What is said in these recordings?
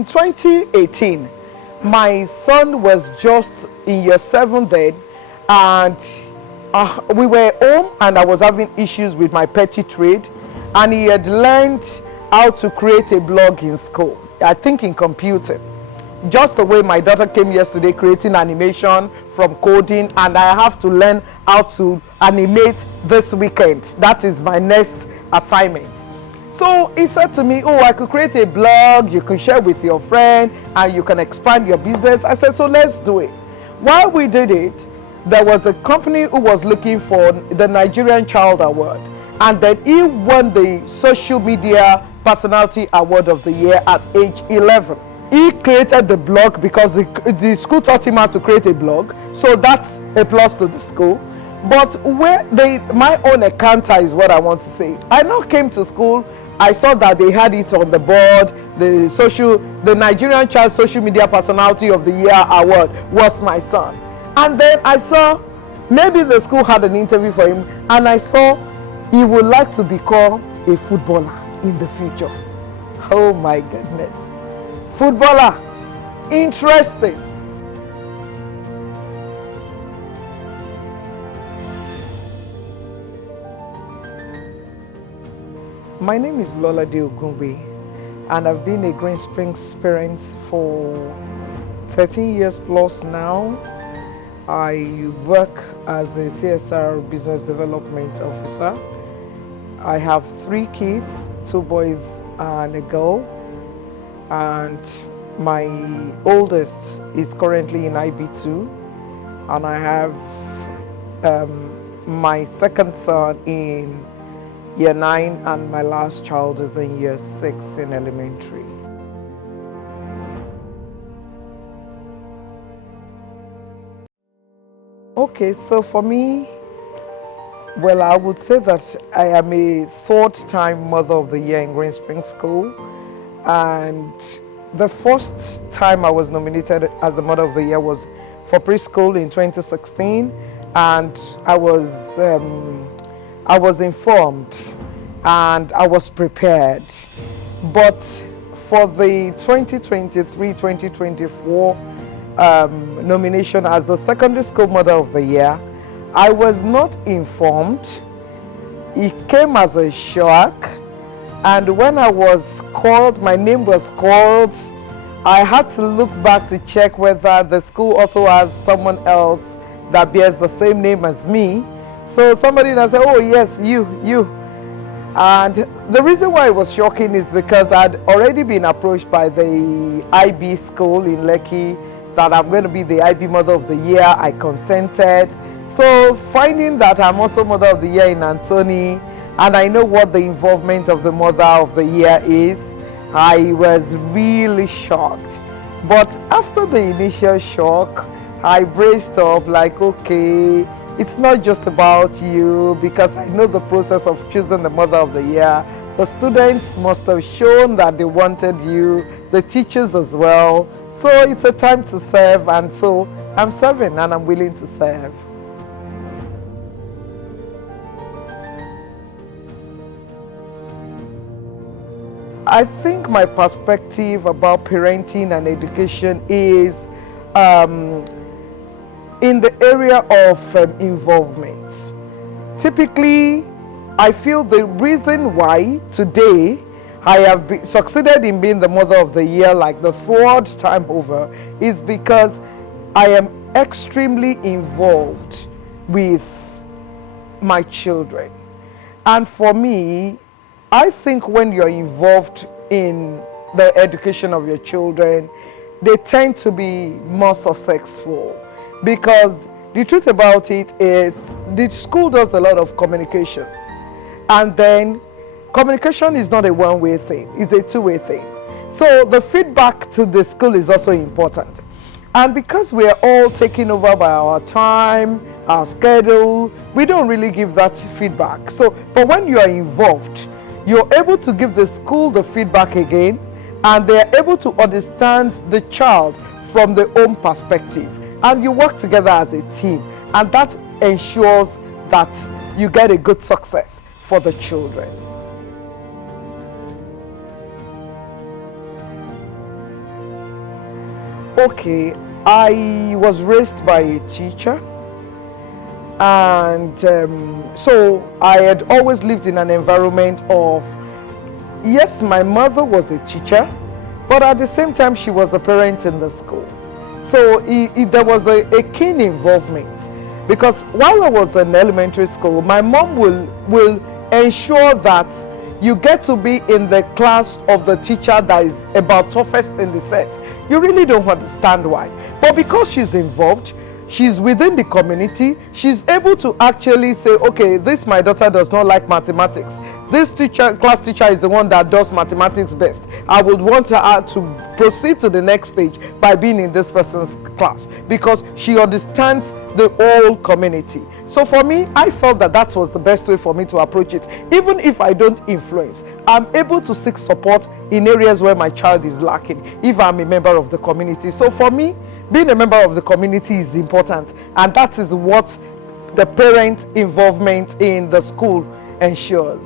in 2018, my son was just in year 7 then, and we were home and I was having issues with my petty trade, and he had learned how to create a blog in school, I think in computing. Just the way my daughter came yesterday creating animation from coding, and I have to learn how to animate this weekend. That is my next assignment. So he said to me, oh, I could create a blog, you can share with your friend and you can expand your business. I said, so let's do it. While we did it, there was a company who was looking for the Nigerian Child Award, and then he won the Social Media Personality Award of the Year at age 11. He created the blog because the school taught him how to create a blog, so that's a plus to the school. But my own encounter is what I want to say. I now came to school, I saw that they had it on the board, the Nigerian Child Social Media Personality of the Year Award was my son. And then I saw maybe the school had an interview for him, and I saw he would like to become a footballer in the future. Oh my goodness. Footballer, interesting. My name is Lolade Ogungbe, and I've been a Green Springs parent for 13 years plus now. I work as a CSR Business Development Officer. I have 3 kids, 2 boys and a girl. And my oldest is currently in IB2, and I have my second son in year 9, and my last child is in year 6 in elementary. Okay, so for me, well, I would say that I am a 3rd time Mother of the Year in Green Springs School. And the first time I was nominated as the Mother of the Year was for preschool in 2016, and I was informed and I was prepared. But for the 2023-2024 nomination as the Secondary School Mother of the Year, I was not informed. It came as a shock, and when I was called, my name was called, I had to look back to check whether the school also has someone else that bears the same name as me. So somebody that said, oh yes, you. And the reason why it was shocking is because I'd already been approached by the IB school in Lekki that I'm going to be the IB Mother of the Year. I consented. So finding that I'm also Mother of the Year in Anthony, and I know what the involvement of the Mother of the Year is, I was really shocked. But after the initial shock, I braced up like, okay, it's not just about you, because I know the process of choosing the Mother of the Year. The students must have shown that they wanted you, the teachers as well. So it's a time to serve, and so I'm serving and I'm willing to serve. I think my perspective about parenting and education is in the area of involvement. Typically, I feel the reason why today I have succeeded in being the Mother of the Year like the 3rd time over is because I am extremely involved with my children. And for me, I think when you're involved in the education of your children, they tend to be more successful, because the truth about it is the school does a lot of communication, and then communication is not a one-way thing, it's a two-way thing. So the feedback to the school is also important. And because we are all taken over by our time, our schedule, we don't really give that feedback. So, but when you are involved, you're able to give the school the feedback again, and they're able to understand the child from their own perspective. And you work together as a team, and that ensures that you get a good success for the children. Okay, I was raised by a teacher, and so I had always lived in an environment of, yes, my mother was a teacher, but at the same time she was a parent in the school. So there was a keen involvement, because while I was in elementary school, my mom will ensure that you get to be in the class of the teacher that is about toughest in the set. You really don't understand why, but because she's involved, she's within the community, she's able to actually say, okay, this my daughter does not like mathematics, this class teacher is the one that does mathematics best, I would want her to proceed to the next stage by being in this person's class, because she understands the whole community. So for me, I felt that that was the best way for me to approach it. Even if I don't influence, I'm able to seek support in areas where my child is lacking if I'm a member of the community. So for me, being a member of the community is important, and that is what the parent involvement in the school ensures.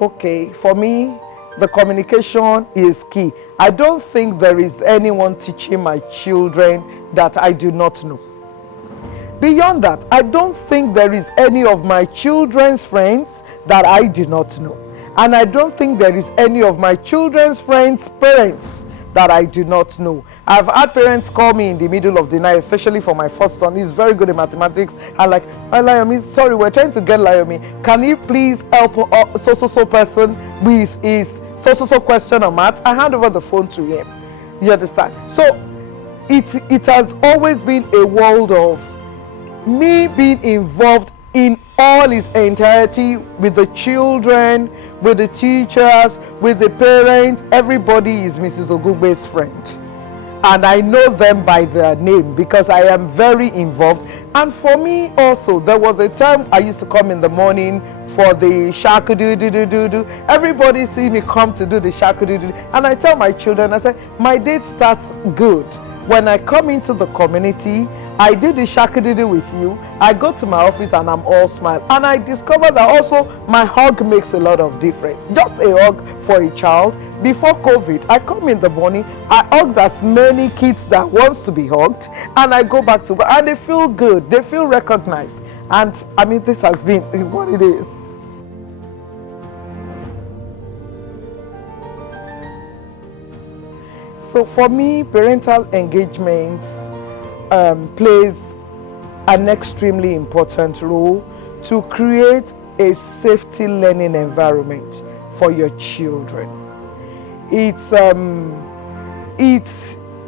Okay, for me, the communication is key. I don't think there is anyone teaching my children that I do not know. Beyond that, I don't think there is any of my children's friends that I do not know. And I don't think there is any of my children's friends' parents that I do not know. I've had parents call me in the middle of the night, especially for my first son. He's very good at mathematics. I'm like, oh, Layomi, sorry, we're trying to get Layomi. Can you please help so person with his so question on math? I hand over the phone to him. You understand? So it has always been a world of me being involved in all its entirety, with the children, with the teachers, with the parents. Everybody is Mrs. Ogungbe's friend, and I know them by their name because I am very involved. And for me also, there was a time I used to come in the morning for the shakudu. Everybody see me come to do the shakudu, and I tell my children, I say, my day starts good when I come into the community. I did the shakudu with you, I go to my office and I'm all smile, and I discovered that also my hug makes a lot of difference. Just a hug for a child. Before COVID, I come in the morning, I hugged as many kids that wants to be hugged, and I go back to work, and they feel good, they feel recognized. And I mean, this has been what it is. So for me, parental engagement plays an extremely important role to create a safety learning environment for your children. It's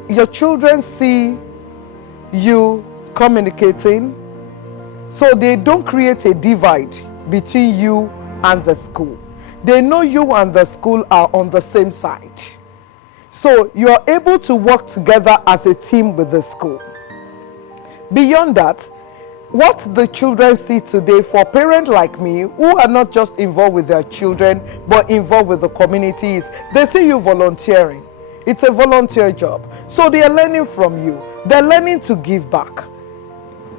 your children see you communicating, so they don't create a divide between you and the school. They know you and the school are on the same side, so you are able to work together as a team with the school. Beyond that, what the children see today, for parents like me who are not just involved with their children but involved with the communities, they see you volunteering. It's a volunteer job, so they are learning from you. They're learning to give back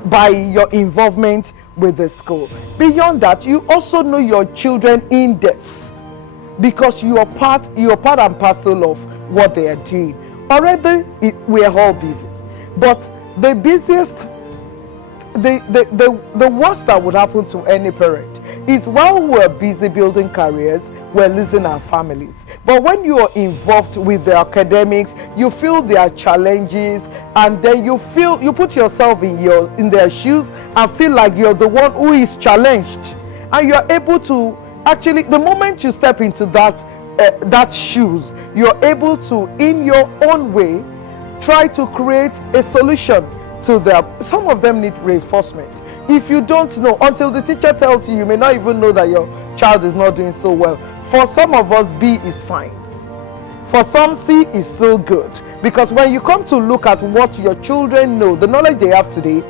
by your involvement with the school. Beyond that, you also know your children in depth because you are part and parcel of what they are doing. Already we are all busy, but the busiest, the worst that would happen to any parent is while we're busy building careers, we're losing our families. But when you are involved with the academics, you feel their challenges, and then you put yourself in their shoes and feel like you're the one who is challenged, and you're able to actually, the moment you step into that shoes, you're able to, in your own way, try to create a solution to their. Some of them need reinforcement. If you don't know, until the teacher tells you, you may not even know that your child is not doing so well. For some of us, B is fine. For some, C is still good. Because when you come to look at what your children know, the knowledge they have today,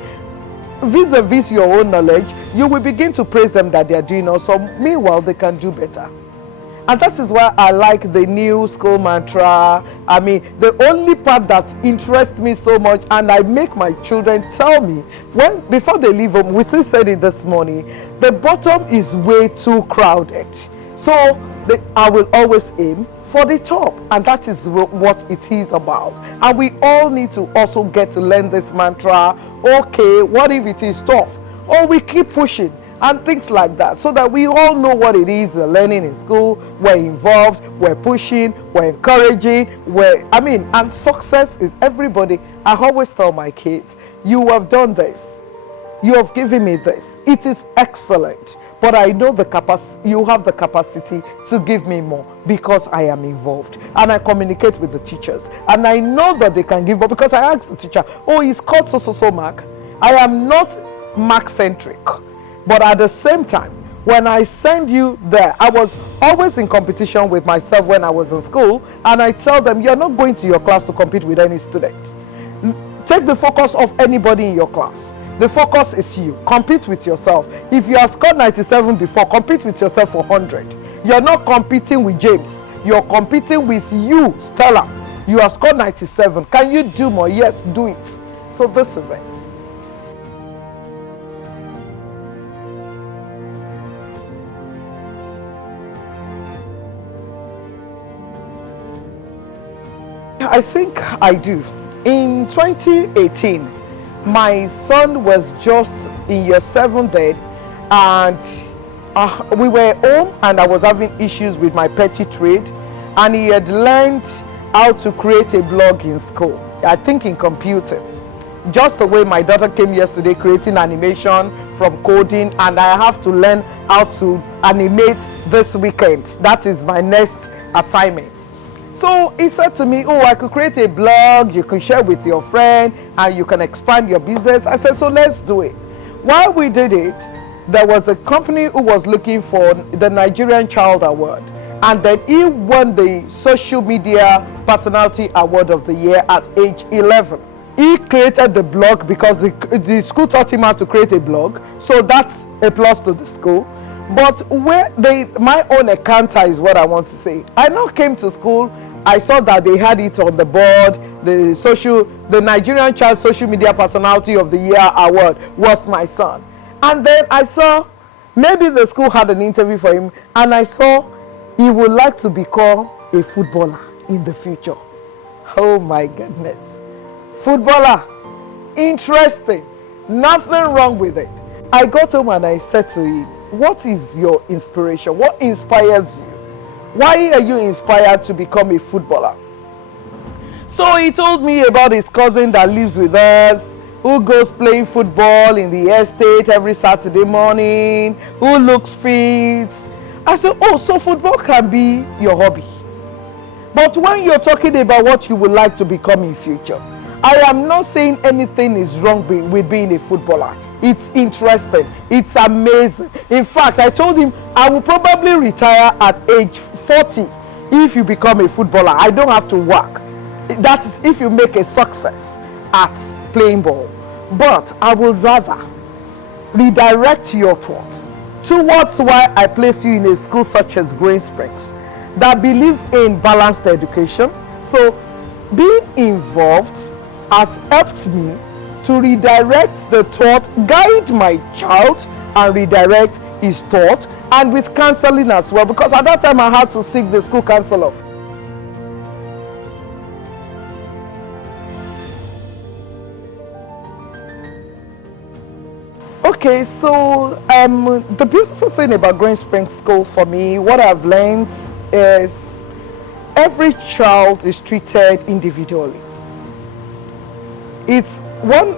vis-a-vis your own knowledge, you will begin to praise them that they are doing also. Meanwhile, they can do better. And that is why I like the new school mantra. I mean, the only part that interests me so much, and I make my children tell me, before they leave home, we still said it this morning, the bottom is way too crowded. So I will always aim for the top, and that is what it is about. And we all need to also get to learn this mantra. Okay, what if it is tough? Or we keep pushing and things like that, so that we all know what it is, the learning in school. We're involved, we're pushing, we're encouraging, and success is everybody. I always tell my kids, you have done this, you have given me this, it is excellent, but I know you have the capacity to give me more, because I am involved and I communicate with the teachers, and I know that they can give more, because I ask the teacher, oh, he's called so mark. I am not mark centric, but at the same time, when I send you there, I was always in competition with myself when I was in school, and I tell them, you're not going to your class to compete with any student. Take the focus of anybody in your class. The focus is you. Compete with yourself. If you have scored 97 before, compete with yourself for 100. You're not competing with James. You're competing with you, Stella. You have scored 97. Can you do more? Yes, do it. So this is it. I think I do. In 2018, my son was just in year 7 then, and we were home, and I was having issues with my petty trade, and he had learned how to create a blog in school, I think in computing. Just the way my daughter came yesterday creating animation from coding, and I have to learn how to animate this weekend. That is my next assignment. So he said to me, oh, I could create a blog, you can share with your friend, and you can expand your business. I said, so let's do it. While we did it, there was a company who was looking for the Nigerian Child Award, and then he won the Social Media Personality Award of the Year at age 11. He created the blog because the school taught him how to create a blog, so that's a plus to the school. But my own encounter is what I want to say. I now came to school, I saw that they had it on the board, the Nigerian Child Social Media Personality of the Year Award was my son. And then I saw, maybe the school had an interview for him, and I saw he would like to become a footballer in the future. Oh my goodness. Footballer, interesting, nothing wrong with it. I got home and I said to him, what is your inspiration? What inspires you? Why are you inspired to become a footballer? So he told me about his cousin that lives with us, who goes playing football in the estate every Saturday morning, who looks fit. I said, oh, so football can be your hobby. But when you're talking about what you would like to become in future, I am not saying anything is wrong with being a footballer. It's interesting. It's amazing. In fact, I told him I will probably retire at age 40 if you become a footballer. I don't have to work. That is if you make a success at playing ball. But I would rather redirect your thoughts towards why I place you in a school such as Green Springs that believes in balanced education. So being involved has helped me to redirect the thought, guide my child and redirect his thought, and with counseling as well, because at that time I had to seek the school counselor. Okay, so the beautiful thing about Green Springs School for me, what I've learned is every child is treated individually. It's one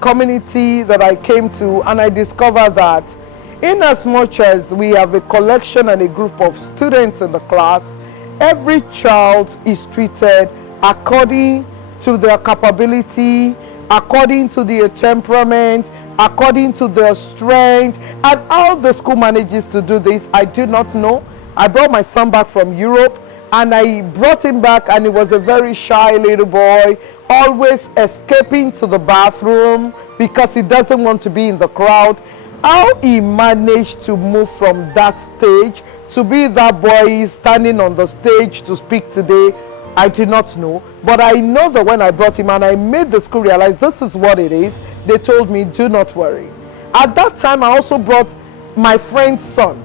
community that I came to, and I discovered that in as much as we have a collection and a group of students in the class, every child is treated according to their capability, according to their temperament, according to their strength. And how the school manages to do this, I do not know. I brought my son back from Europe, and I brought him back, and he was a very shy little boy, always escaping to the bathroom because he doesn't want to be in the crowd. How he managed to move from that stage to be that boy standing on the stage to speak today, I do not know. But I know that when I brought him and I made the school realize this is what it is, they told me, do not worry. At that time, I also brought my friend's son,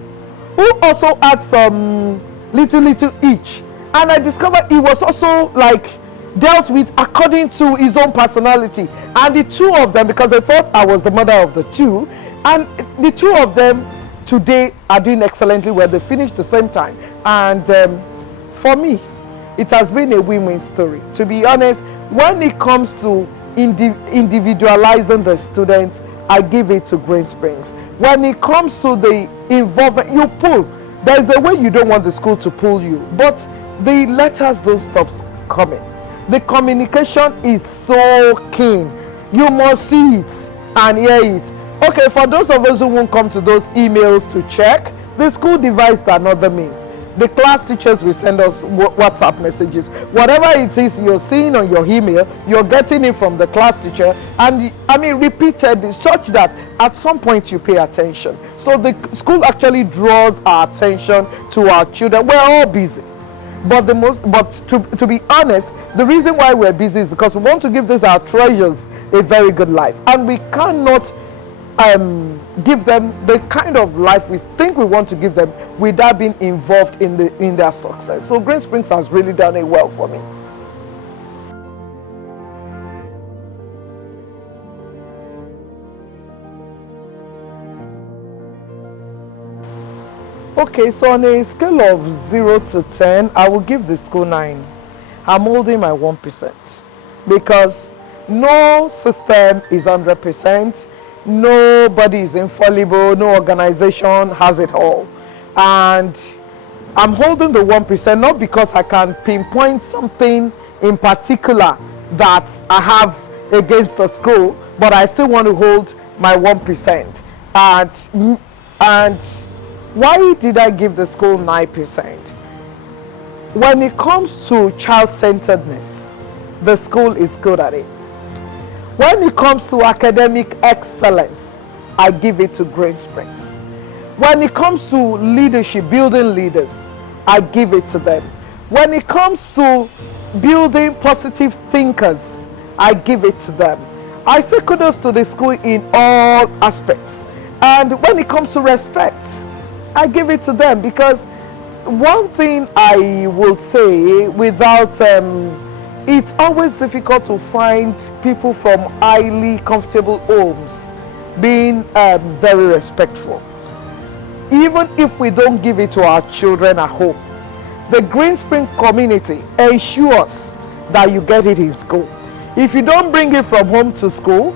who also had some little each, and I discovered he was also like dealt with according to his own personality. And the two of them, because they thought I was the mother of the two, and the two of them today are doing excellently well. They finished the same time, and for me it has been a win-win story, to be honest. When it comes to individualizing the students, I give it to Green Springs. When it comes to the involvement, you pull. There's a way you don't want the school to pull you, but the letters don't stop coming. The communication is so keen. You must see it and hear it. Okay, for those of us who won't come to those emails to check, the school devised another means. The class teachers will send us WhatsApp messages. Whatever it is you're seeing on your email, you're getting it from the class teacher, and I mean repeatedly, such that at some point you pay attention. So the school actually draws our attention to our children. We're all busy, but to be honest, the reason why we're busy is because we want to give our treasures a very good life, and we cannot give them the kind of life we think we want to give them without being involved in their success. So Green Springs has really done it well for me. Okay, so on a scale of 0 to 10, I will give the school 9. I'm holding my 1% because no system is 100%. Nobody is infallible. No organization has it all. And I'm holding the 1% not because I can pinpoint something in particular that I have against the school, but I still want to hold my 1%. And why did I give the school 9%? When it comes to child-centeredness, the school is good at it. When it comes to academic excellence, I give it to Green Springs. When it comes to leadership, building leaders, I give it to them. When it comes to building positive thinkers, I give it to them. I say kudos to the school in all aspects. And when it comes to respect, I give it to them, because one thing I will say without it's always difficult to find people from highly comfortable homes being very respectful. Even if we don't give it to our children at home, the Green Spring community ensures that you get it in school. If you don't bring it from home to school,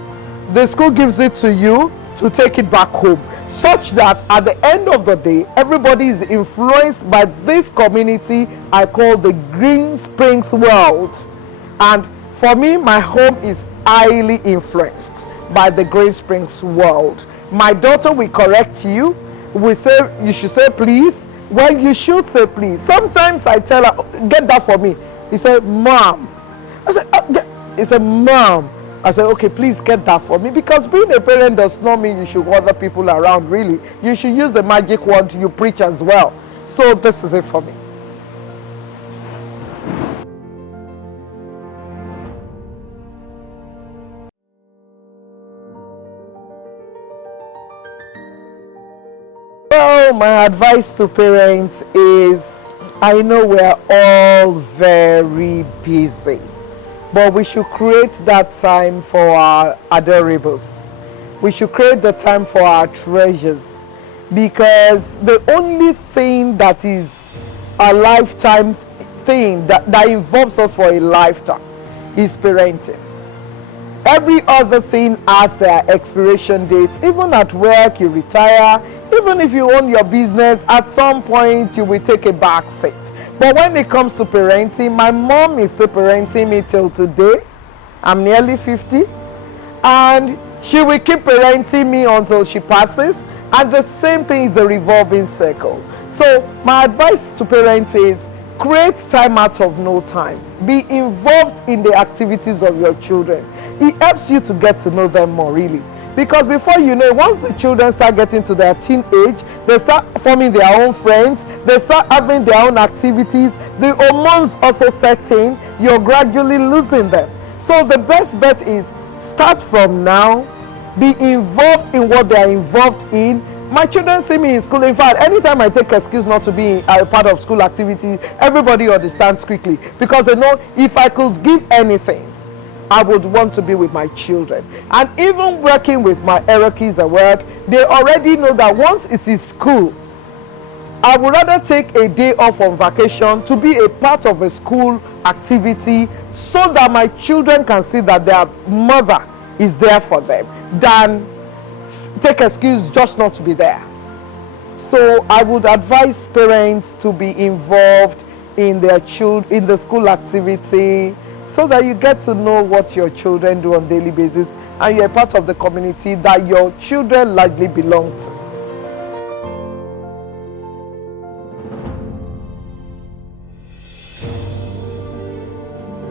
the school gives it to you to take it back home, such that at the end of the day, everybody is influenced by this community I call the Green Springs world. And for me, my home is highly influenced by the Green Springs world. My daughter will correct you. We say you should say please. Well, you should say please. Sometimes I tell her, get that for me. He said, Mom. I said, he said, Mom. I said, okay, please get that for me, because being a parent does not mean you should order people around, really. You should use the magic word you preach as well. So this is it for me. Well, my advice to parents is, I know we're all very busy, but we should create that time for our adorables. We should create the time for our treasures, because the only thing that is a lifetime thing that involves us for a lifetime is parenting. Every other thing has their expiration dates. Even at work, you retire. Even if you own your business, at some point you will take a back seat. But when it comes to parenting, my mom is still parenting me till today. I'm nearly 50. And she will keep parenting me until she passes. And the same thing is a revolving circle. So my advice to parents is, create time out of no time. Be involved in the activities of your children. It helps you to get to know them more, really. Because before you know, once the children start getting to their teenage, they start forming their own friends, they start having their own activities, the hormones also set in, you're gradually losing them. So the best bet is, start from now, be involved in what they are involved in, My children see me in school. In fact, anytime I take excuse not to be a part of school activity, everybody understands quickly, because they know if I could give anything, I would want to be with my children. And even working with my hierarchies at work, they already know that once it's in school, I would rather take a day off on vacation to be a part of a school activity, so that my children can see that their mother is there for them, than take excuse just not to be there. So I would advise parents to be involved in their in the school activity, so that you get to know what your children do on a daily basis, and you're part of the community that your children likely belong to.